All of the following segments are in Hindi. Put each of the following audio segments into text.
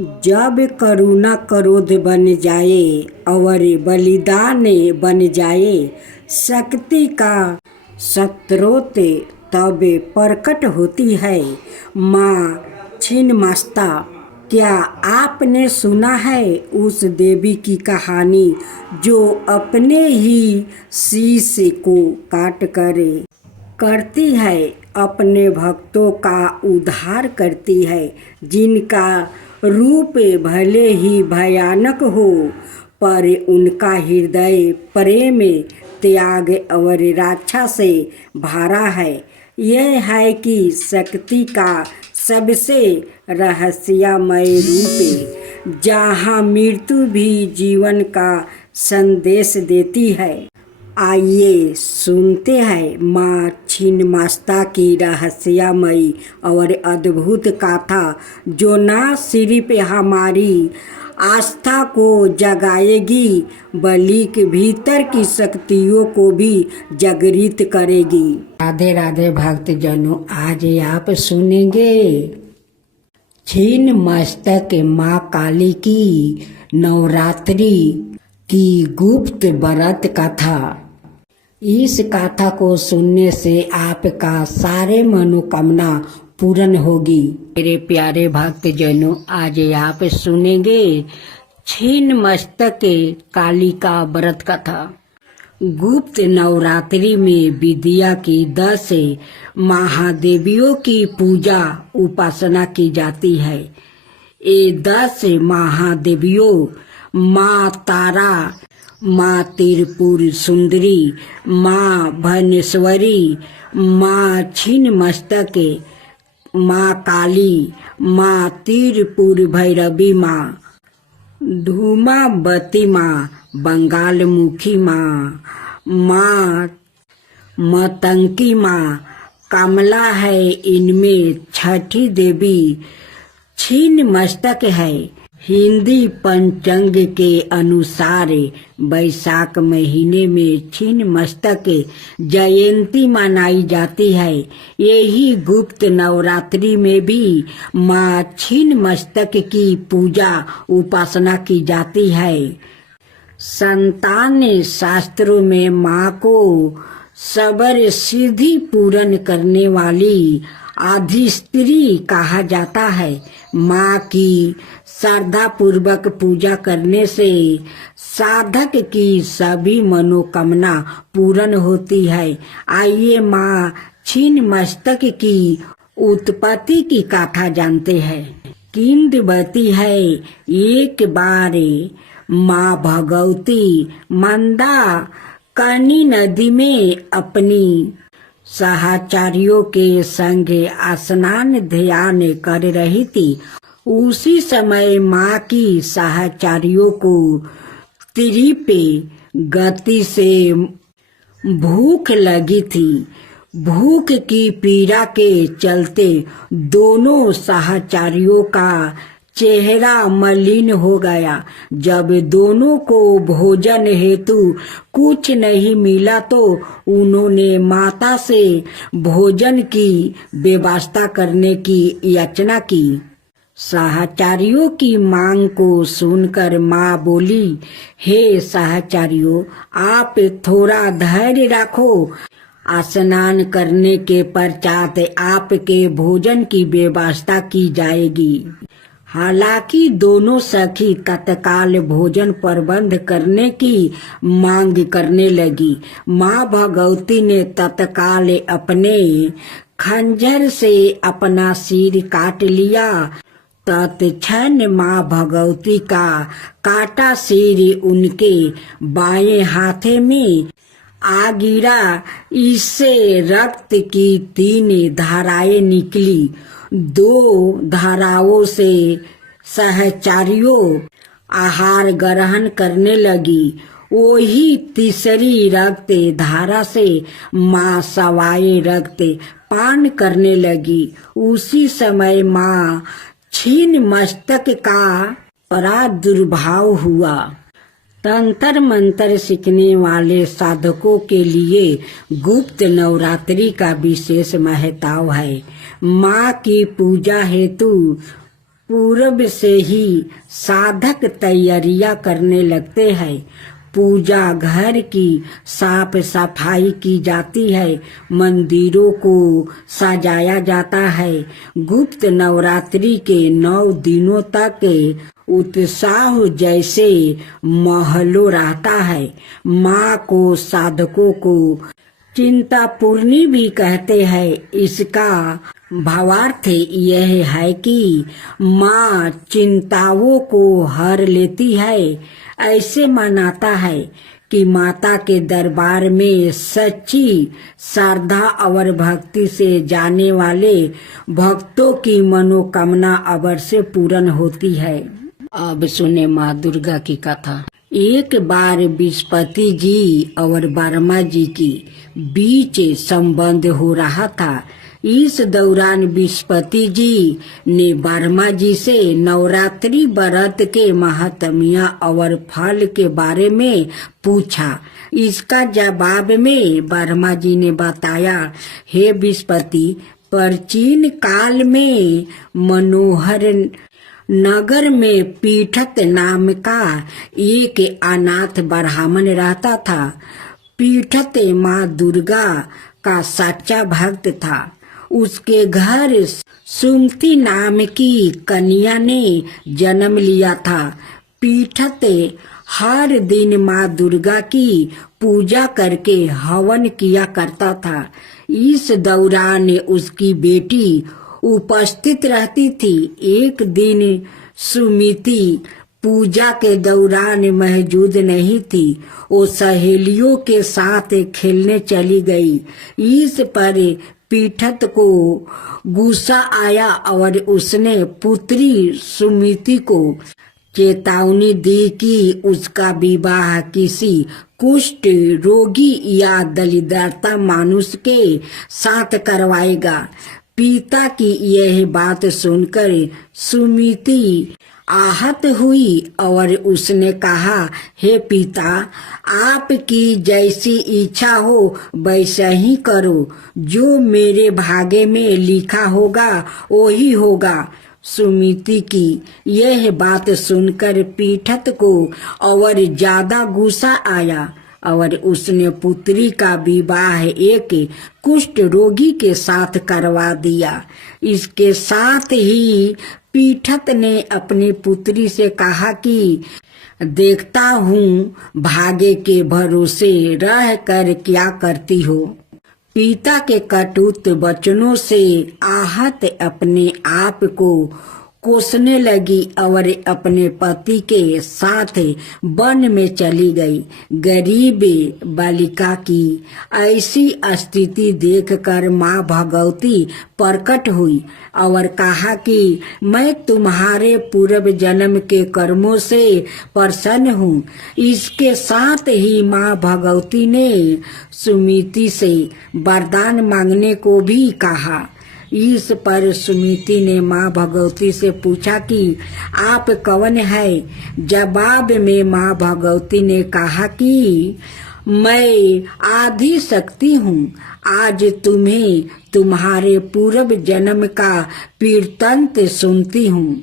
जब करुणा क्रोध बन जाए और बलिदान बन जाए शक्ति का स्रोत तब प्रकट होती है माँ छिन्नमस्ता। क्या आपने सुना है उस देवी की कहानी जो अपने ही शीश को काट कर करती है अपने भक्तों का उद्धार करती है, जिनका रूप भले ही भयानक हो पर उनका हृदय प्रेम त्याग और रक्षा से भरा है। यह है कि शक्ति का सबसे रहस्यमय रूप जहाँ मृत्यु भी जीवन का संदेश देती है। आइए सुनते हैं माँ छिन्नमस्ता की रहस्यमयी और अद्भुत कथा जो न सिर्फ हमारी आस्था को जगाएगी बल्कि भीतर की शक्तियों को भी जागृत करेगी। राधे राधे भक्तजनों, आज आप सुनेंगे छिन्नमस्तक माँ काली की नवरात्रि की गुप्त व्रत कथा। इस कथा को सुनने से आपका सारे मनोकामना पूर्ण होगी। मेरे प्यारे भक्तजनों, आज आप सुनेंगे छिन्नमस्तक काली का व्रत कथा। गुप्त नवरात्रि में विद्या की 10 महादेवियों की पूजा उपासना की जाती है। ये 10 महादेवियों माँ तारा, माँ त्रिपुर सुंदरी, माँ भुवनेश्वरी, माँ छिन्नमस्तक, माँ काली, माँ त्रिपुर भैरवी, माँ धूमावती, माँ बंगालमुखी, माँ मतंगी, माँ कमला है। इनमें छठी देवी छिन्नमस्तक है। हिंदी पंचांग के अनुसार वैशाख महीने में छिन्नमस्तक जयंती मनाई जाती है। यही गुप्त नवरात्रि में भी माँ छिन्नमस्तक की पूजा उपासना की जाती है। संतान शास्त्रों में माँ को सबर सिद्धि पूर्ण करने वाली आदिस्त्री कहा जाता है। माँ की श्रद्धा पूर्वक पूजा करने से साधक की सभी मनोकामना पूर्ण होती है। आइए माँ छिन्नमस्तक की उत्पत्ति की कथा जानते हैं। किंवदंती है एक बार माँ भगवती मंदाकिनी नदी में अपनी सहचारियों के संग स्नान ध्यान कर रही थी। उसी समय माँ की सहचारियों को तीव्र गति से भूख लगी थी। भूख की पीड़ा के चलते दोनों सहचारियों का चेहरा मलिन हो गया। जब दोनों को भोजन हेतु कुछ नहीं मिला तो उन्होंने माता से भोजन की व्यवस्था करने की याचना की। सहचारियों की मांग को सुनकर माँ बोली, हे सहचारियों, आप थोड़ा धैर्य रखो। स्नान करने के पश्चात आपके भोजन की व्यवस्था की जाएगी। हालांकि दोनों सखी तत्काल भोजन प्रबंध करने की मांग करने लगी। माँ भगवती ने तत्काल अपने खंजर से अपना सिर काट लिया। तत्क्षण माँ भगवती का काटा सिर उनके बाएं हाथ में आ गिरा। इससे रक्त की 3 धाराएं निकली। 2 धाराओं से सहचारियों आहार ग्रहण करने लगी। वही तीसरी रक्त धारा से माँ सवाए रक्त पान करने लगी। उसी समय माँ छिन्नमस्तक का प्रादुर्भाव हुआ। तंत्र मंत्र सीखने वाले साधकों के लिए गुप्त नवरात्रि का विशेष महत्व है। माँ की पूजा हेतु पूर्व से ही साधक तैयारियां करने लगते हैं। पूजा घर की साफ सफाई की जाती है, मंदिरों को सजाया जाता है। गुप्त नवरात्रि के 9 दिनों तक उत्साह जैसे महलों रहता है। माँ को साधकों को चिंतापूर्णी भी कहते हैं। इसका भावार्थ यह है कि माँ चिंताओं को हर लेती है। ऐसे मनाता है कि माता के दरबार में सच्ची श्रद्धा और भक्ति से जाने वाले भक्तों की मनोकामना अवश्य पूर्ण होती है। अब सुने माँ दुर्गा की कथा। एक बार विस्पति जी और वर्मा जी की बीच संबंध हो रहा था। इस दौरान विस्पति जी ने वर्मा जी से नवरात्रि व्रत के महात्म्य और फल के बारे में पूछा। इसका जवाब में वर्मा जी ने बताया, हे विस्पति, प्राचीन काल में मनोहर नगर में पीठत नाम का एक अनाथ ब्राह्मण रहता था। पीठत माँ दुर्गा का सच्चा भक्त था। उसके घर सुमति नाम की कन्या ने जन्म लिया था। पीठत हर दिन माँ दुर्गा की पूजा करके हवन किया करता था। इस दौरान उसकी बेटी उपस्थित रहती थी। एक दिन सुमिति पूजा के दौरान मौजूद नहीं थी। वो सहेलियों के साथ खेलने चली गई। इस पर पीठत को गुस्सा आया और उसने पुत्री सुमिति को चेतावनी दी कि उसका विवाह किसी कुष्ठ रोगी या दरिद्रता मानुष के साथ करवाएगा। पिता की यह बात सुनकर सुमिति आहत हुई और उसने कहा, हे पिता, आपकी जैसी इच्छा हो वैसा ही करो। जो मेरे भाग्य में लिखा होगा वही होगा। सुमिति की यह बात सुनकर पीठत को और ज्यादा गुस्सा आया और उसने पुत्री का विवाह एक कुष्ठ रोगी के साथ करवा दिया। इसके साथ ही पीठत ने अपनी पुत्री से कहा कि देखता हूँ भाग्य के भरोसे रह कर क्या करती हो। पिता के कटुत वचनों से आहत अपने आप को कोसने लगी और अपने पति के साथ वन में चली गई। गरीब बालिका की ऐसी स्थिति देखकर माँ भगवती प्रकट हुई और कहा कि मैं तुम्हारे पूर्व जन्म के कर्मों से प्रसन्न हूँ। इसके साथ ही माँ भगवती ने सुमिति से वरदान मांगने को भी कहा। इस पर सुमिति ने माँ भगवती से पूछा कि आप कौन है। जवाब में माँ भगवती ने कहा कि मैं आदि शक्ति हूँ। आज तुम्हें तुम्हारे पूर्व जन्म का वृत्तांत सुनती हूँ।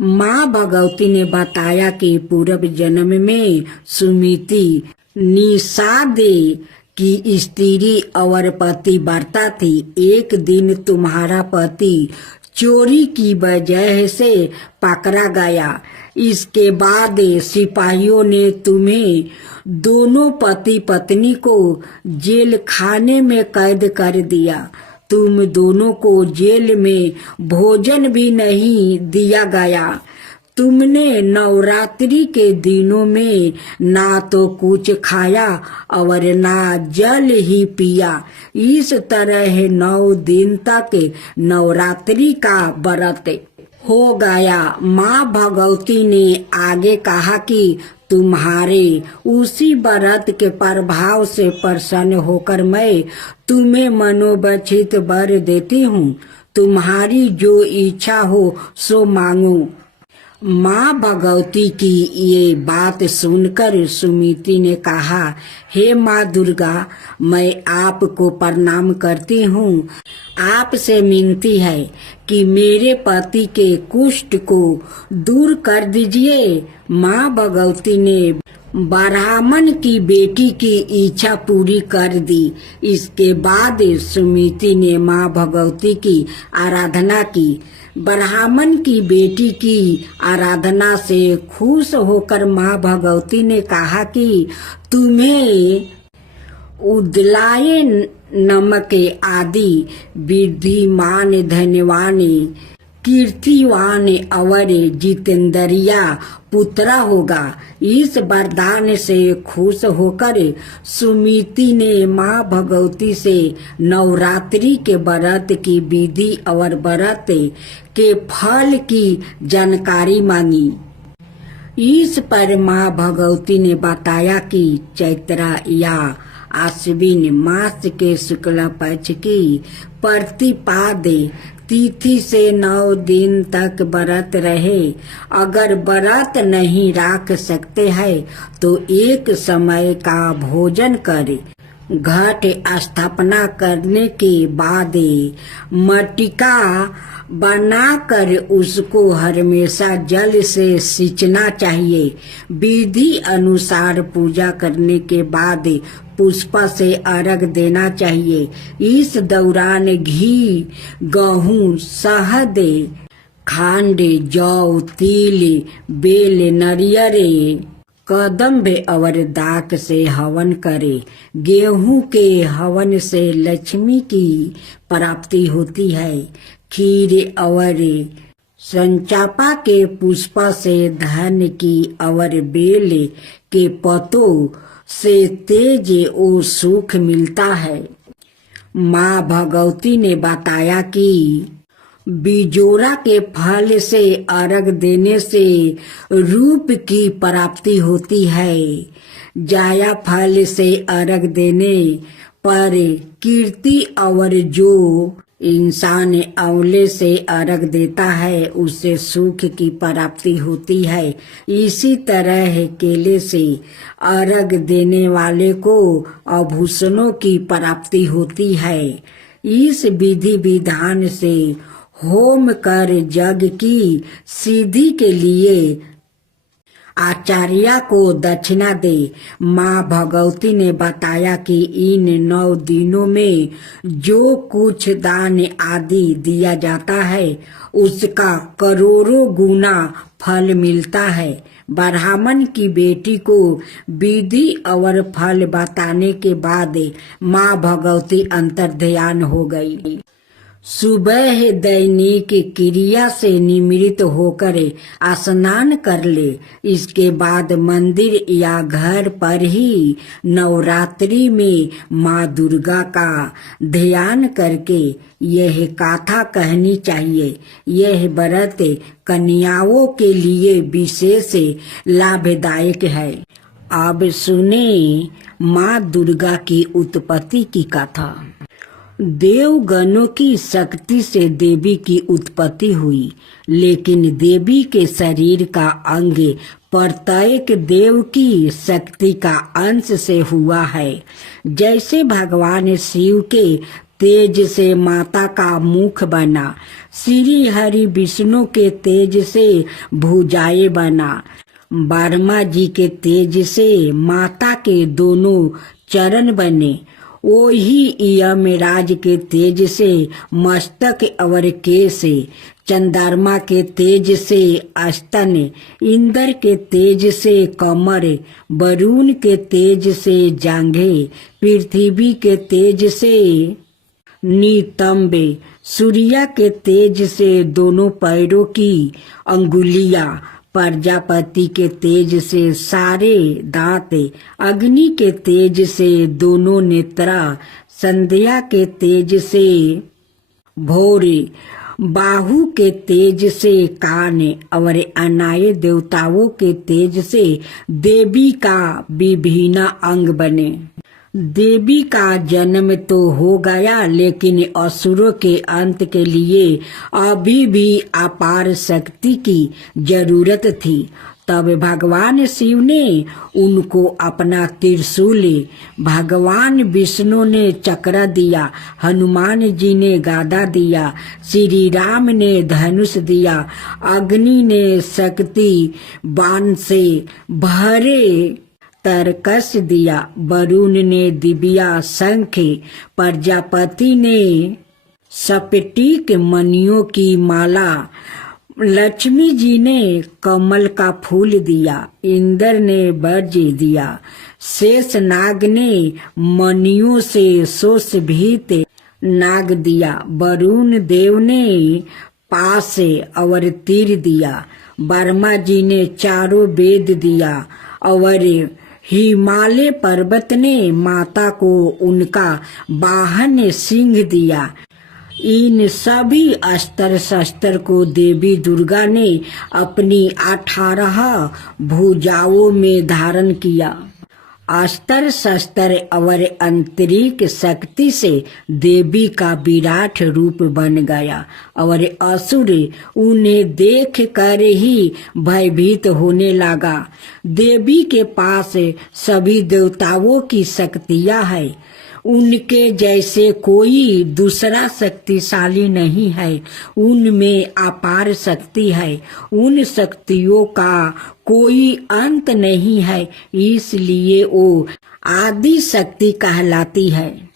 माँ भगवती ने बताया कि पूर्व जन्म में सुमिति निषाद की स्त्री और पति व्रता थी। एक दिन तुम्हारा पति चोरी की वजह से पकड़ा गया। इसके बाद सिपाहियों ने तुम्हें दोनों पति पत्नी को जेल खाने में कैद कर दिया। तुम दोनों को जेल में भोजन भी नहीं दिया गया। तुमने नवरात्रि के दिनों में ना तो कुछ खाया और ना जल ही पिया। इस तरह 9 दिन तक नवरात्रि का व्रत हो गया। माँ भगवती ने आगे कहा कि तुम्हारे उसी व्रत के प्रभाव से प्रसन्न होकर मैं तुम्हें मनोवांछित वर देती हूँ। तुम्हारी जो इच्छा हो सो मांगो। माँ भगवती की ये बात सुनकर सुमिति ने कहा, हे माँ दुर्गा, मैं आपको प्रणाम करती हूँ। आपसे विनती है कि मेरे पति के कुष्ठ को दूर कर दीजिए। माँ भगवती ने ब्राह्मण की बेटी की इच्छा पूरी कर दी। इसके बाद सुमिति ने माँ भगवती की आराधना की। ब्राह्मण की बेटी की आराधना से खुश होकर माँ भगवती ने कहा कि तुम्हें उदलाय नमक आदि विधिमान धन्यवान कीर्तिवान और जितेंद्रिया पुत्रा होगा। इस वरदान से खुश होकर सुमिति ने माँ भगवती से नवरात्रि के व्रत की विधि और व्रत के फल की जानकारी मांगी। इस पर माँ भगवती ने बताया कि चैत्र या आश्विन मास के शुक्ल पक्ष की प्रतिपाद तिथि से 9 दिन तक व्रत रहे। अगर व्रत नहीं रख सकते हैं तो एक समय का भोजन करे। घट स्थापना करने के बाद मटिका बनाकर उसको हमेशा जल से सींचना चाहिए। विधि अनुसार पूजा करने के बाद पुष्प से अर्घ देना चाहिए। इस दौरान घी, गेहूं, शहद, खांड, जौ, तिल, बेल, नारियल, कदम्ब और दाक से हवन करे। गेहूं के हवन से लक्ष्मी की प्राप्ति होती है। खीर और संचापा के पुष्प से धन की और बेल के पत्तों से तेज और सुख मिलता है। माँ भगवती ने बताया कि बिजोरा के फल से अर्घ देने से रूप की प्राप्ति होती है। जाया फल से अर्घ देने पर कीर्ति और जो इंसान अवले से अर्घ देता है उससे सुख की प्राप्ति होती है। इसी तरह केले से अर्घ देने वाले को आभूषणों की प्राप्ति होती है। इस विधि विधान से होम कर जग की सिद्धि के लिए आचार्य को दक्षिणा दे। माँ भगवती ने बताया कि इन 9 दिनों में जो कुछ दान आदि दिया जाता है उसका करोड़ों गुना फल मिलता है। ब्राह्मण की बेटी को विधि और फल बताने के बाद माँ भगवती अंतर्ध्यान हो गई। सुबह दैनिक क्रिया से निवृत्त होकर स्नान कर ले। इसके बाद मंदिर या घर पर ही नवरात्रि में माँ दुर्गा का ध्यान करके यह गाथा कहनी चाहिए। यह व्रत कन्याओं के लिए विशेष लाभदायक है। अब सुने माँ दुर्गा की उत्पत्ति की कथा। देवगणों की शक्ति से देवी की उत्पत्ति हुई, लेकिन देवी के शरीर का अंग प्रत्येक देव की शक्ति का अंश से हुआ है। जैसे भगवान शिव के तेज से माता का मुख बना, श्री हरि विष्णु के तेज से भुजाएं बना, ब्रह्मा जी के तेज से माता के दोनों चरण बने, वही यमराज के तेज से मस्तक और केश, चंद्रमा के तेज से स्तन, इंद्र के तेज से कमर, वरुण के तेज से जांघें, पृथ्वी के तेज से नितंब, सूर्य के तेज से दोनों पैरों की अंगुलियां, प्रजापति के तेज से सारे दांत, अग्नि के तेज से दोनों नेत्रा, संध्या के तेज से भौर, बाहु के तेज से कान और अन्य देवताओं के तेज से देवी का विभिन्न अंग बने। देवी का जन्म तो हो गया, लेकिन असुरों के अंत के लिए अभी भी अपार शक्ति की जरूरत थी। तब भगवान शिव ने उनको अपना त्रिशूल, भगवान विष्णु ने चक्र दिया, हनुमान जी ने गादा दिया, श्री राम ने धनुष दिया, अग्नि ने शक्ति बाण से भरे तरकस दिया, वरुण ने दिव्या शंख, प्रजापति ने स्फटिक मणियों की माला, लक्ष्मी जी ने कमल का फूल दिया, इंद्र ने वज्र दिया, शेष नाग ने मणियों से सुशोभित नाग दिया, वरुण देव ने पास और तीर दिया, ब्रह्मा जी ने चारों वेद दिया और हिमालय पर्वत ने माता को उनका वाहन सिंह दिया। इन सभी अस्त्र शस्त्र को देवी दुर्गा ने अपनी 18 भुजाओं में धारण किया। अस्त्र शस्त्र और आंतरिक शक्ति से देवी का विराट रूप बन गया और असुर उन्हें देख कर ही भयभीत होने लगा। देवी के पास सभी देवताओं की शक्तियां हैं, उनके जैसे कोई दूसरा शक्तिशाली नहीं है, उनमें अपार शक्ति है, उन शक्तियों का कोई अंत नहीं है, इसलिए वो आदि शक्ति कहलाती है।